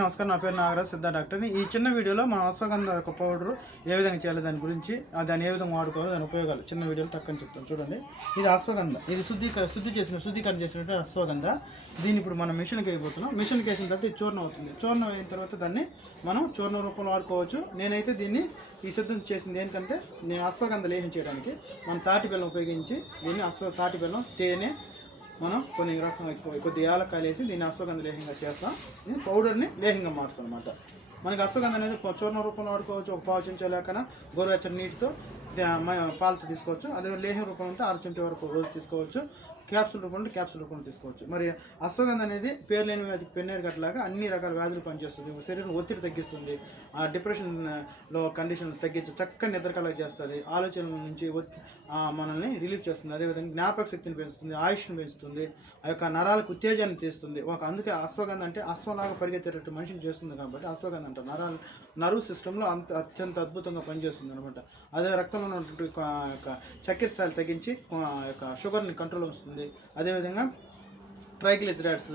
నమస్కారం, నా పేరు నాగరాజ్, సిద్ధ డాక్టర్ని. ఈ చిన్న వీడియోలో మనం అశ్వగంధ యొక్క పౌడర్ ఏ విధంగా చేయాలి, దాని గురించి దాన్ని ఏ విధంగా వాడుకోవాలి, దాని ఉపయోగాలు చిన్న వీడియోలో తక్కువ చెప్తాను. చూడండి, ఇది అశ్వగంధ. ఇది శుద్ధీకరణ చేసినట్టు అశ్వగంధ. దీన్ని ఇప్పుడు మనం మిషన్కి వేయబోతున్నాం. మిషన్కి వేసిన తర్వాత ఇది చూర్ణం అవుతుంది. చూర్ణం అయిన తర్వాత దాన్ని మనం చూర్ణ రూపంలో వాడుకోవచ్చు. నేనైతే దీన్ని సిద్ధం చేసింది ఏంటంటే, నేను అశ్వగంధ లేహం చేయడానికి మనం తాటి బెల్లం ఉపయోగించి దీన్ని తాటి బెల్లం, తేనె, మనం కొన్ని రకం కొద్ది యాలక్కాయలు వేసి దీన్ని అశ్వగంధ లేహంగా చేస్తాం. ఇది పౌడర్ని లేహంగా మారుస్తాం అనమాట. మనకి అశ్వగంధ అనేది చూర్ణ రూపంలో వాడుకోవచ్చు. ఒక పావు చెంచా లేకన గోరువెచ్చని నీటితో పాలతో తీసుకోవచ్చు. అదే లేహం రూపంలో ఉంటే 6 చెంచా వరకు రోజు తీసుకోవచ్చు. క్యాప్సూల్ రూపంలో క్యాప్సూల్ రూపంలో తీసుకోవచ్చు. మరి అశ్వగంధ అనేది పేరు లేని వ్యాధి పెన్నేరు గట్టలాగా అన్ని రకాల వ్యాధులు పనిచేస్తుంది. శరీరం ఒత్తిడి తగ్గిస్తుంది, ఆ డిప్రెషన్లో కండిషన్ తగ్గించి చక్కని నిద్రకలగా చేస్తుంది, ఆలోచనల నుంచి మనల్ని రిలీఫ్ చేస్తుంది. అదేవిధంగా జ్ఞాపక శక్తిని పెంచుతుంది, ఆయుష్ని పెంచుతుంది, ఆ యొక్క నరాలకు ఉత్తేజాన్ని తీస్తుంది. అందుకే అశ్వగంధ అంటే అశ్వలాగా పరిగెత్తేటట్టు మనిషిని చేస్తుంది కాబట్టి అశ్వగంధ అంటారు. నర్వ్ సిస్టంలో అత్యంత అద్భుతంగా పనిచేస్తుంది అనమాట. అదే రక్తంలో ఉన్నటువంటి చక్కెర స్థాయిలు తగ్గించి యొక్క షుగర్ని కంట్రోల్ వస్తుంది. అదేవిధంగా ట్రైగ్లిజరైడ్స్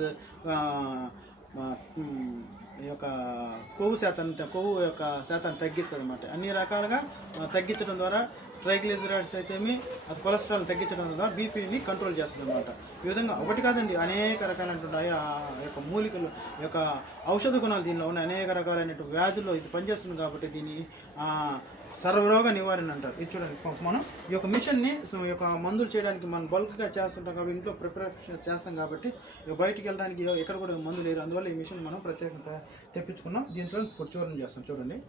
ఈ యొక్క కొవ్వు యొక్క శాతాన్ని తగ్గిస్తుంది అనమాట. అన్ని రకాలుగా తగ్గించడం ద్వారా ట్రైగ్లిజరైడ్స్ అయితేమి, అది కొలెస్ట్రాల్ తగ్గించడం ద్వారా బీపీని కంట్రోల్ చేస్తుంది అనమాట. ఈ విధంగా ఒకటి కాదండి, అనేక రకాలైనటువంటి ఆ యొక్క మూలికలు యొక్క ఔషధ గుణాలు దీనిలో ఉన్నాయి. అనేక రకాలైనటువంటి వ్యాధుల్లో ఇది పనిచేస్తుంది కాబట్టి దీన్ని సర్వరోగ నివారణ అంటారు. ఇది చూడండి, మనం ఈ యొక్క మిషన్ని ఈ యొక్క మందులు చేయడానికి మనం బల్క్గా చేస్తుంటాం కాబట్టి, ఇంట్లో ప్రిపరేషన్ చేస్తాం కాబట్టి బయటికి వెళ్ళడానికి ఎక్కడ కూడా మందు లేరు. అందువల్ల ఈ మిషన్ మనం ప్రత్యేకంగా తెప్పించుకున్నాం. దీంట్లో ఇప్పుడు చూర్ణం చేస్తాం. చూడండి,